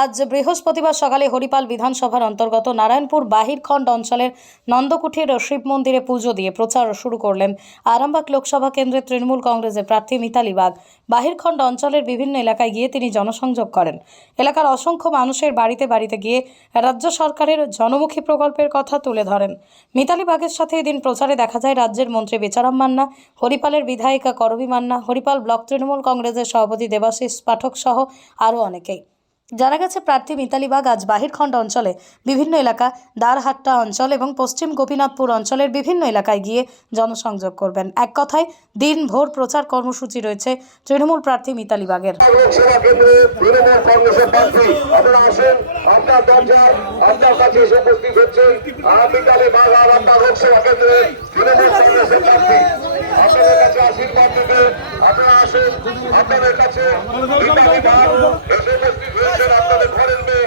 আজ বৃহস্পতিবার সকালে হরিপাল বিধানসভার অন্তর্গত নারায়ণপুর বাহিরখণ্ড অঞ্চলের নন্দকুঠির শিব মন্দিরে পুজো দিয়ে প্রচার শুরু করলেন আরামবাগ লোকসভা কেন্দ্রের তৃণমূল কংগ্রেসের প্রার্থী মিতালি বাগ। বাহিরখণ্ড অঞ্চলের বিভিন্ন এলাকায় গিয়ে তিনি জনসংযোগ করেন। এলাকার অসংখ্য মানুষের বাড়িতে বাড়িতে গিয়ে রাজ্য সরকারের জনমুখী প্রকল্পের কথা তুলে ধরেন। মিতালি বাগের সাথে এদিন প্রচারে দেখা যায় রাজ্যের মন্ত্রী বেচারাম মান্না, হরিপালের বিধায়িকা করবী মান্না, হরিপাল ব্লক তৃণমূল কংগ্রেসের সভাপতি দেবাশিস পাঠক সহ আরও অনেকেই। জানা গেছে, প্রার্থী মিতালি বাগ আজ বাহিরখণ্ড অঞ্চলে বিভিন্ন এলাকা দ্বারহাট্টা অঞ্চল এবং পশ্চিম গোপীনাথপুর অঞ্চলের বিভিন্ন এলাকায় গিয়ে জনসংযোগ করবেন। এক কথায়, দিনভর প্রচার কর্মসূচি রয়েছে তৃণমূল প্রার্থী মিতালি বাগের। আপনাদের কাছে আশীর্বাদ দিতে আপনারা আসেন, আপনাদের কাছে